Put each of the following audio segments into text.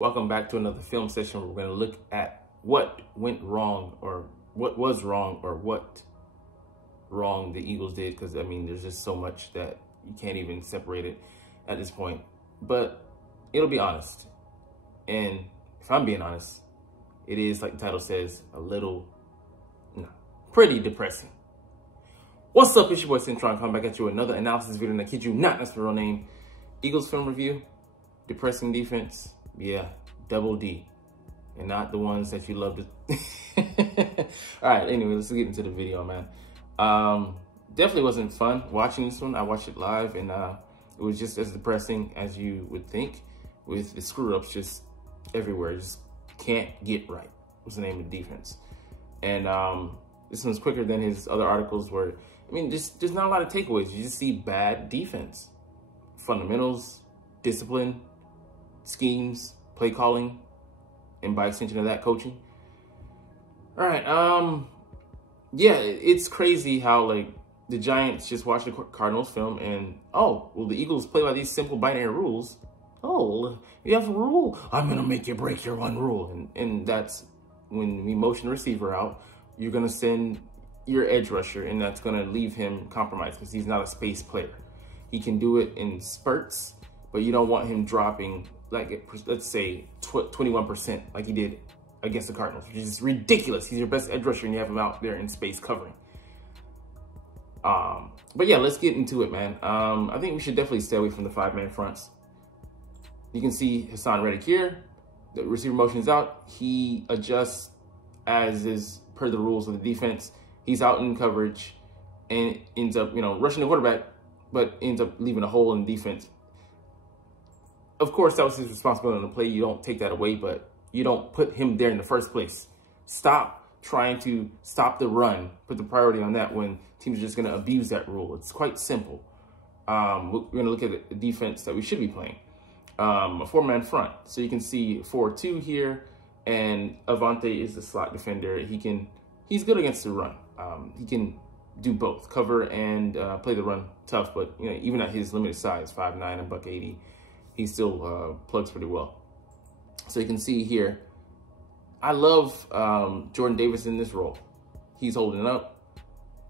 Welcome back to another film session where we're going to look at what went wrong, or what was wrong, or what wrong the Eagles did. Because, I mean, there's just so much that you can't even separate it at this point. But it'll be honest. And if I'm being honest, it is, like the title says, pretty depressing. What's up? It's your boy Centron coming back at you with another analysis video. And I kid you not, that's the real name. Eagles film review, depressing defense. Yeah, double D, and not the ones that you love to. All right, anyway, let's get into the video, man. Definitely wasn't fun watching this one. I watched it live, and it was just as depressing as you would think, with the screw-ups just everywhere. Just can't get right was the name of the defense. And this one's quicker than his other articles where, I mean, just there's not a lot of takeaways. You just see bad defense. Fundamentals, discipline, schemes, play calling, and by extension of that, coaching. All right, yeah, it's crazy how, like, the Giants just watched the Cardinals film and, oh, well, the Eagles play by these simple binary rules. Oh, you have a rule. I'm gonna make you break your one rule. And that's when we motion the receiver out, you're gonna send your edge rusher, and that's gonna leave him compromised because he's not a space player. He can do it in spurts, but you don't want him dropping, like, let's say 21% like he did against the Cardinals, which is ridiculous. He's your best edge rusher and you have him out there in space covering. But yeah, let's get into it, man. I think we should definitely stay away from the 5-man fronts. You can see Hassan Reddick here. The receiver motion is out. He adjusts as is per the rules of the defense. He's out in coverage and ends up, rushing the quarterback, but ends up leaving a hole in defense. Of course, that was his responsibility on the play. You don't take that away, but you don't put him there in the first place. Stop trying to stop the run. Put the priority on that when teams are just going to abuse that rule. It's quite simple. We're going to look at the defense that we should be playing. A 4-man front. So you can see 4-2 here, and Avante is the slot defender. He's good against the run. He can do both, cover and play the run tough, but even at his limited size, 5'9" and $180, he still plugs pretty well. So you can see here, I love Jordan Davis in this role. He's holding up,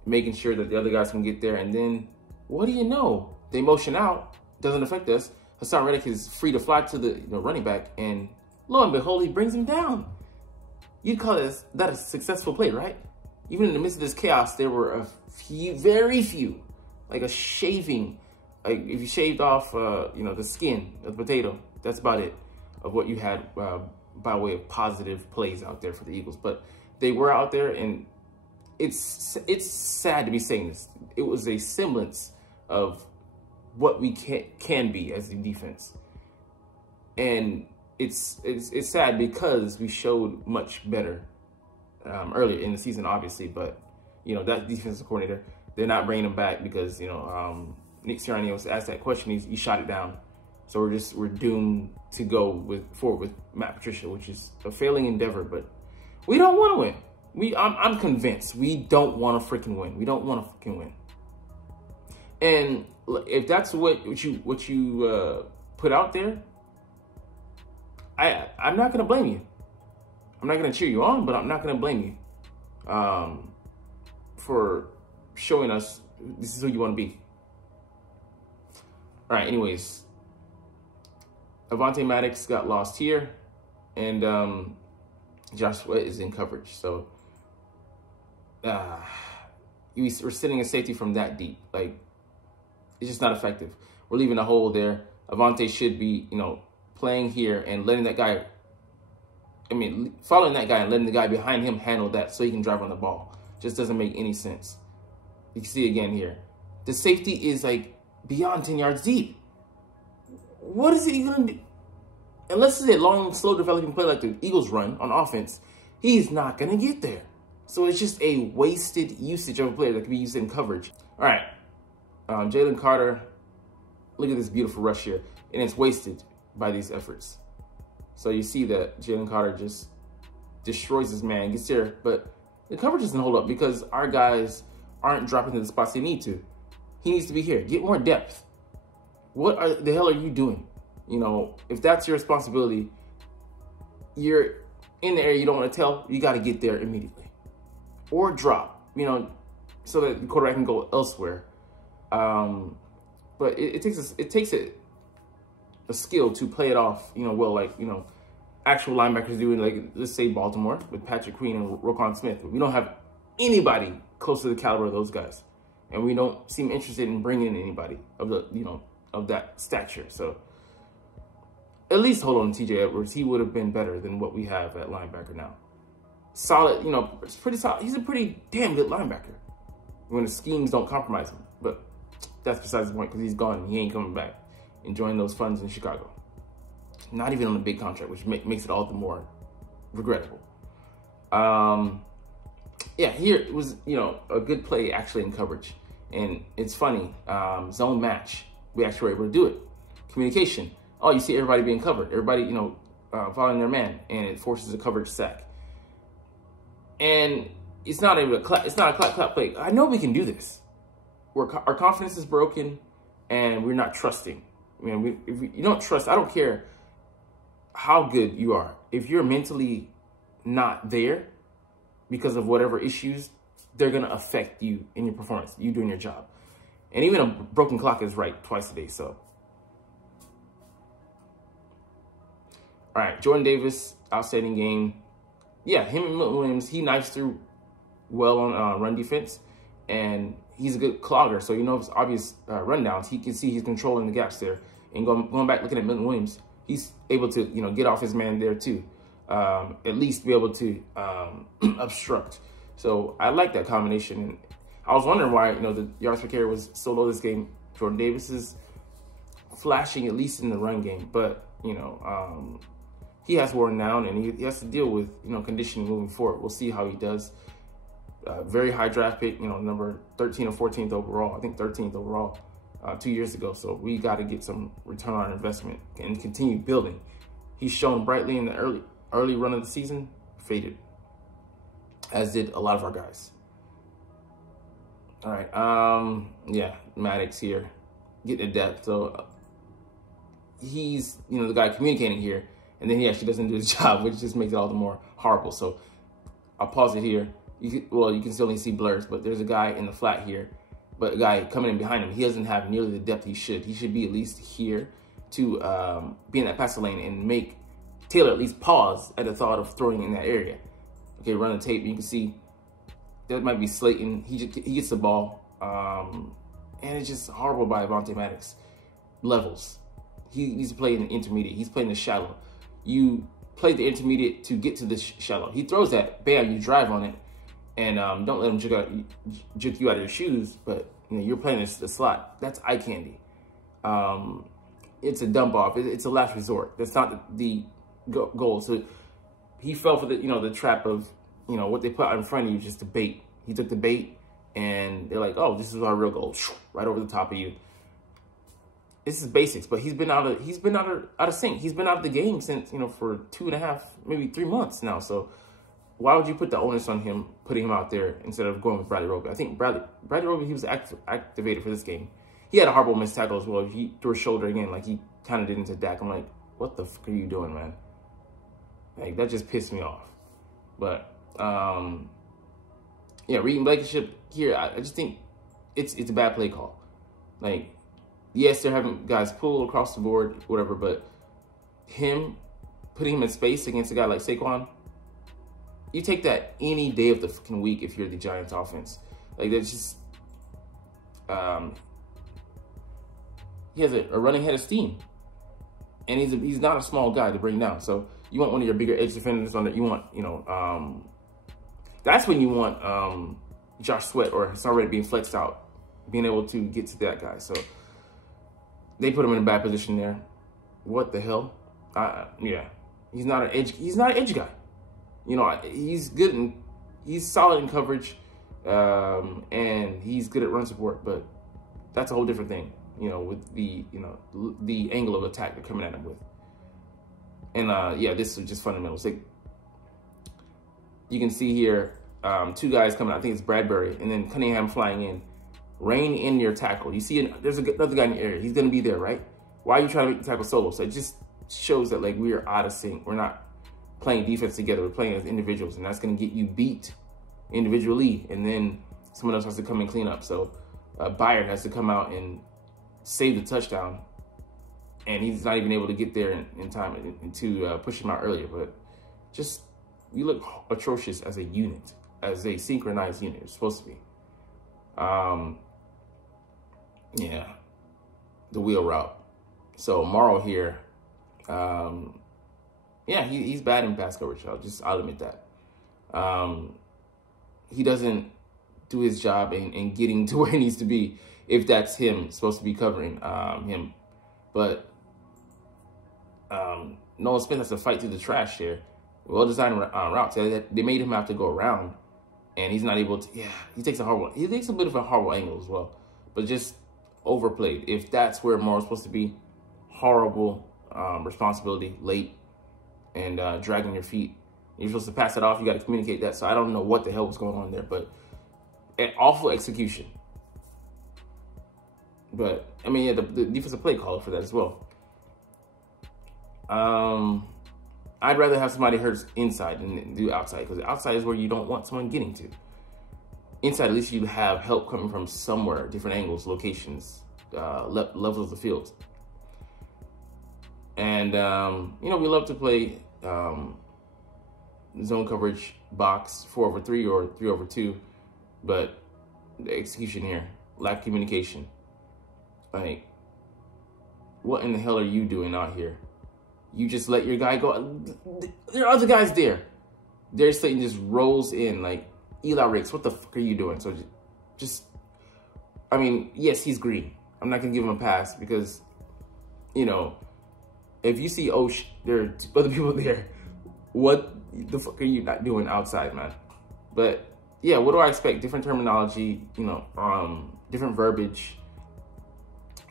making sure that the other guys can get there, and then what do you know? They motion out, doesn't affect us. Hassan Reddick is free to fly to the running back, and lo and behold, he brings him down. You'd call that a successful play, right? Even in the midst of this chaos, there were a few, very few, like a shaving. Like if you shaved off, the skin of the potato, that's about it of what you had by way of positive plays out there for the Eagles. But they were out there, and it's sad to be saying this. It was a semblance of what we can be as a defense, and it's sad because we showed much better earlier in the season, obviously. But that defensive coordinator, they're not bringing him back because Nick Sirianni was asked that question. He shot it down. So we're doomed to go forward with Matt Patricia, which is a failing endeavor. But we don't want to win. I'm convinced we don't want to freaking win. We don't want to freaking win. And if that's what you put out there, I'm not gonna blame you. I'm not gonna cheer you on, but I'm not gonna blame you for showing us this is who you want to be. All right, anyways, Avonte Maddox got lost here, and Josh Sweat is in coverage. So we're sitting in safety from that deep. Like, it's just not effective. We're leaving a hole there. Avonte should be, playing here and letting that guy, following that guy and letting the guy behind him handle that so he can drive on the ball. Just doesn't make any sense. You can see again here. The safety is like beyond 10 yards deep. What is he going to do? Unless it's a long, slow developing play like the Eagles run on offense, he's not going to get there. So it's just a wasted usage of a player that can be used in coverage. All right. Jalen Carter, look at this beautiful rush here. And it's wasted by these efforts. So you see that Jalen Carter just destroys his man, gets there, but the coverage doesn't hold up because our guys aren't dropping to the spots they need to. He needs to be here. Get more depth. What the hell are you doing? You know, if that's your responsibility, you're in the area you don't want to tell, you got to get there immediately. Or drop, you know, so that the quarterback can go elsewhere. But it takes a skill to play it off, you know, well, like, you know, actual linebackers do, like, let's say Baltimore with Patrick Queen and Roquan Smith. We don't have anybody close to the caliber of those guys. And we don't seem interested in bringing in anybody of the, you know, of that stature. So at least hold on to TJ Edwards. He would have been better than what we have at linebacker now. Solid, you know, it's pretty solid. He's a pretty damn good linebacker when the schemes don't compromise him. But that's besides the point, because he's gone and he ain't coming back, enjoying those funds in Chicago. Not even on a big contract, which makes it all the more regrettable. Yeah, here it was, you know, a good play actually in coverage. And it's funny, zone match, we actually were able to do it. Communication. Oh, you see everybody being covered. Everybody, you know, following their man, and it forces a coverage sack. And it's not a clap play. I know we can do this. Our confidence is broken, and we're not trusting. I mean, if you don't trust, I don't care how good you are. If you're mentally not there because of whatever issues, they're going to affect you in your performance, you doing your job. And even a broken clock is right twice a day, so. All right, Jordan Davis, outstanding game. Yeah, him and Milton Williams, he knifes through well on run defense, and he's a good clogger, so you know it's obvious rundowns. He can see he's controlling the gaps there. And going back, looking at Milton Williams, he's able to, you know, get off his man there too. At least be able to obstruct. So I like that combination. And I was wondering why, you know, the yards per carry was so low this game. Jordan Davis is flashing, at least in the run game, but, you know, he has worn down, and he has to deal with, you know, conditioning moving forward. We'll see how he does. Very high draft pick, you know, number 13 or 14th overall. I think 13th overall 2 years ago. So we got to get some return on investment and continue building. He's shown brightly in the early run of the season, faded, as did a lot of our guys. All right, yeah, Maddox here, getting the depth. So he's, you know, the guy communicating here, and then he actually doesn't do his job, which just makes it all the more horrible. So I'll pause it here. You can still only see blurs, but there's a guy in the flat here, but a guy coming in behind him, he doesn't have nearly the depth he should. He should be at least here to be in that passer lane and make Taylor at least pause at the thought of throwing in that area. Okay, run the tape, you can see that might be Slayton. He gets the ball, and it's just horrible by Avonte Maddox. Levels. He needs to play in the intermediate. He's playing the shallow. You play the intermediate to get to the shallow. He throws that, bam, you drive on it, and don't let him juke you out of your shoes. But you know, you're playing the slot. That's eye candy. It's a dump off. It's a last resort. That's not the goal. So he fell for the trap of, you know, what they put out in front of you, just the bait. He took the bait, and they're like, oh, this is our real goal, right over the top of you. This is basics, but he's been out of sync. He's been out of the game since, you know, for 2.5, maybe 3 months now. So why would you put the onus on him, putting him out there instead of going with Bradley Roby? I think Bradley Roby, he was activated for this game. He had a horrible missed tackle as well. He threw his shoulder again, like he kind of did into Dak. I'm like, what the fuck are you doing, man? Like, that just pissed me off. But yeah, Reed and Blankenship here, I just think it's a bad play call. Like, yes, they're having guys pull across the board, whatever, but putting him in space against a guy like Saquon, you take that any day of the fucking week if you're the Giants offense. Like, that's just, he has a running head of steam. And he's not a small guy to bring down. So you want one of your bigger edge defenders on that. You want, you know, that's when you want Josh Sweat or Hassan Reddick being flexed out, being able to get to that guy. So they put him in a bad position there. What the hell? Yeah, he's not an edge guy. You know, he's good and he's solid in coverage, and he's good at run support. But that's a whole different thing. You know, with the angle of attack they're coming at him with. And yeah, this is just fundamentals. Like, you can see here, 2 guys coming out. I think it's Bradbury, and then Cunningham flying in. Rein in your tackle. You see, there's another guy in the area. He's going to be there, right? Why are you trying to make the tackle solo? So it just shows that, like, we are out of sync. We're not playing defense together. We're playing as individuals, and that's going to get you beat individually, and then someone else has to come and clean up. So Byard has to come out and save the touchdown, and he's not even able to get there in time to push him out earlier. But just, you look atrocious as a unit, as a synchronized unit. It's supposed to be. Yeah, the wheel route. So Morrow here, yeah, he's bad in pass coverage. I'll admit that. He doesn't do his job in getting to where he needs to be, if that's him supposed to be covering him. But Nolan Smith has to fight through the trash here. Well-designed routes. They made him have to go around, and he's not able to. Yeah, he takes a bit of a horrible angle as well, but just overplayed. If that's where Morrow's supposed to be, horrible responsibility late and dragging your feet. You're supposed to pass it off. You got to communicate that. So I don't know what the hell was going on there, but an awful execution. But I mean, yeah, the defensive play caller for that as well. I'd rather have somebody hurt inside than do outside, because outside is where you don't want someone getting to. Inside, at least you have help coming from somewhere, different angles, locations, levels of the field. And, you know, we love to play zone coverage box 4-over-3 or 3-over-2, but the execution here, lack of communication. Like, what in the hell are you doing out here? You just let your guy go. There are other guys there. Darius Slayton just rolls in like, Eli Ricks, what the fuck are you doing? So just, I mean, yes, he's green. I'm not going to give him a pass because, you know, if you see, oh, there are other people there, what the fuck are you not doing outside, man? But yeah, what do I expect? Different terminology, you know, different verbiage,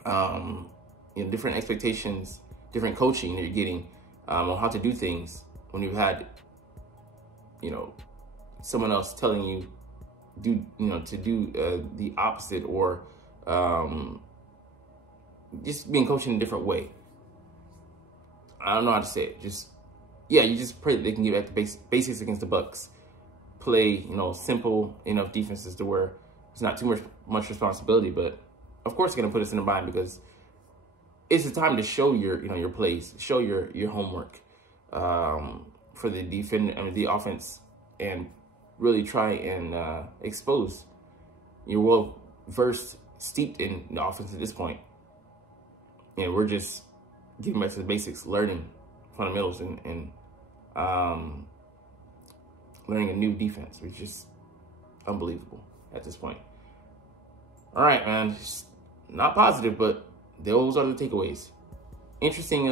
you know, different expectations, different coaching that you're getting on how to do things when you've had, you know, someone else telling you to do the opposite, or just being coached in a different way. I don't know how to say it. Just, yeah, you just pray that they can get back to basics against the Bucks. Play, you know, simple enough defenses to where it's not too much responsibility. But of course, it's gonna put us in a bind because it's the time to show your, you know, your plays, show your homework for the offense, and really try and expose your well-versed, steeped in the offense at this point. And we're just getting back to the basics, learning fundamentals, and learning a new defense, which is unbelievable at this point. All right, man, just not positive, but those are the takeaways. Interesting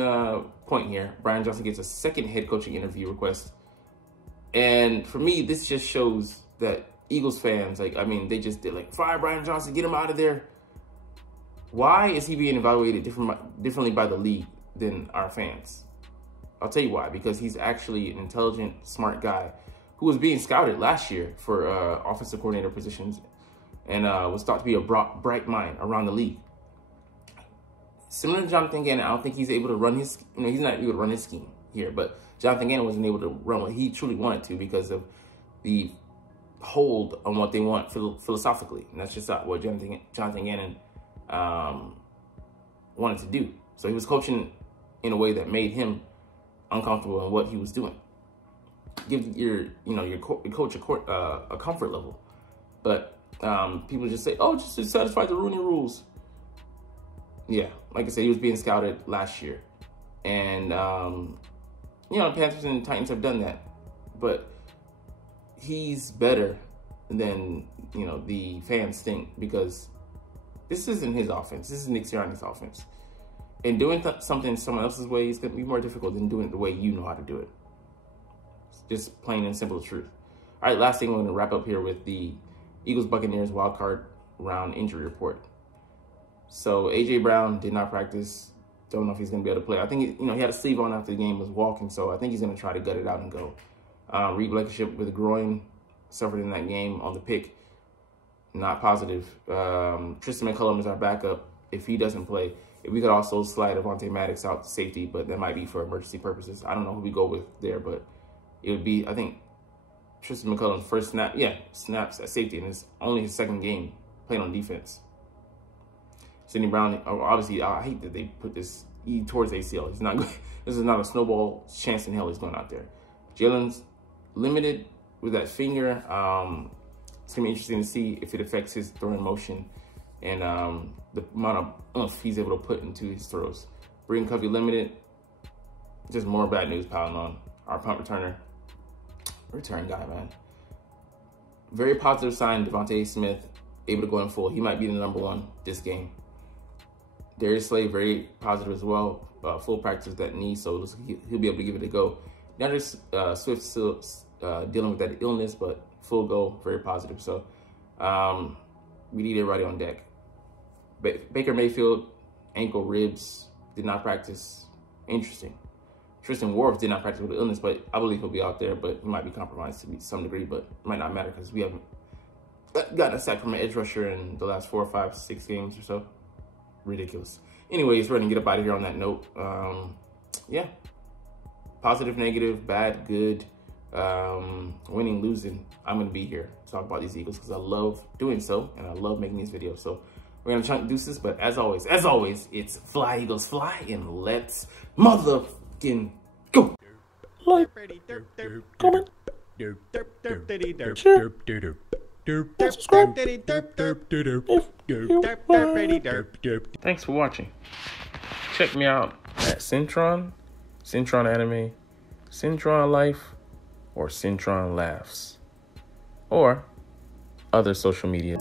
point here. Brian Johnson gets a second head coaching interview request. And for me, this just shows that Eagles fans, like, I mean, they just did like, fire Brian Johnson, get him out of there. Why is he being evaluated differently by the league than our fans? I'll tell you why. Because he's actually an intelligent, smart guy who was being scouted last year for offensive coordinator positions, and was thought to be a bright mind around the league. Similar to Jonathan Gannon, I don't think he's able to run his, you know, he's not able to run his scheme here, but Jonathan Gannon wasn't able to run what he truly wanted to because of the hold on what they want philosophically. And that's just what Jonathan Gannon wanted to do. So he was coaching in a way that made him uncomfortable in what he was doing. Give your coach a comfort level. But people just say, oh, just to satisfy the Rooney rules. Yeah, like I said, he was being scouted last year. And, you know, Panthers and Titans have done that. But he's better than, you know, the fans think, because this isn't his offense. This is Nick Sirianni's offense. And doing something someone else's way is going to be more difficult than doing it the way you know how to do it. It's just plain and simple truth. All right, last thing, we're going to wrap up here with the Eagles-Buccaneers wildcard round injury report. So A.J. Brown did not practice. Don't know if he's going to be able to play. I think, you know, he had a sleeve on after the game, was walking, so I think he's going to try to gut it out and go. Reed Blankenship with a groin, suffered in that game on the pick. Not positive. Tristan McCullum is our backup if he doesn't play. If we could also slide Avonte Maddox out to safety, but that might be for emergency purposes. I don't know who we go with there, but it would be, I think, Tristan McCullum's first snaps at safety, and it's only his second game playing on defense. Sidney Brown, obviously, I hate that they put this E towards ACL. He's not. This is not a snowball chance in hell he's going out there. Jalen's limited with that finger. It's gonna be interesting to see if it affects his throwing motion and the amount of oomph he's able to put into his throws. Braden Covey limited. Just more bad news piling on. Our punt return guy, man. Very positive sign. Devontae Smith able to go in full. He might be the #1 this game. Darius Slay, very positive as well. Full practice with that knee, so it looks like he'll be able to give it a go. DeAndre Swift still dealing with that illness, but full go, very positive. So we need everybody on deck. Baker Mayfield, ankle, ribs, did not practice. Interesting. Tristan Wirfs did not practice with the illness, but I believe he'll be out there, but he might be compromised to some degree, but it might not matter because we haven't gotten a sack from an edge rusher in the last 4, 5, 6 games or so. Ridiculous. Anyways, we're going to get up out of here on that note. Yeah. Positive, negative, bad, good, winning, losing. I'm going to be here to talk about these Eagles because I love doing so, and I love making these videos. So we're going to chunk deuces, but as always, it's fly, Eagles, fly, and let's motherfucking go. Like, comment, share, subscribe if you Thanks for watching. Check me out at Centron Anime, Centron Life, or Centron Laughs, or other social media.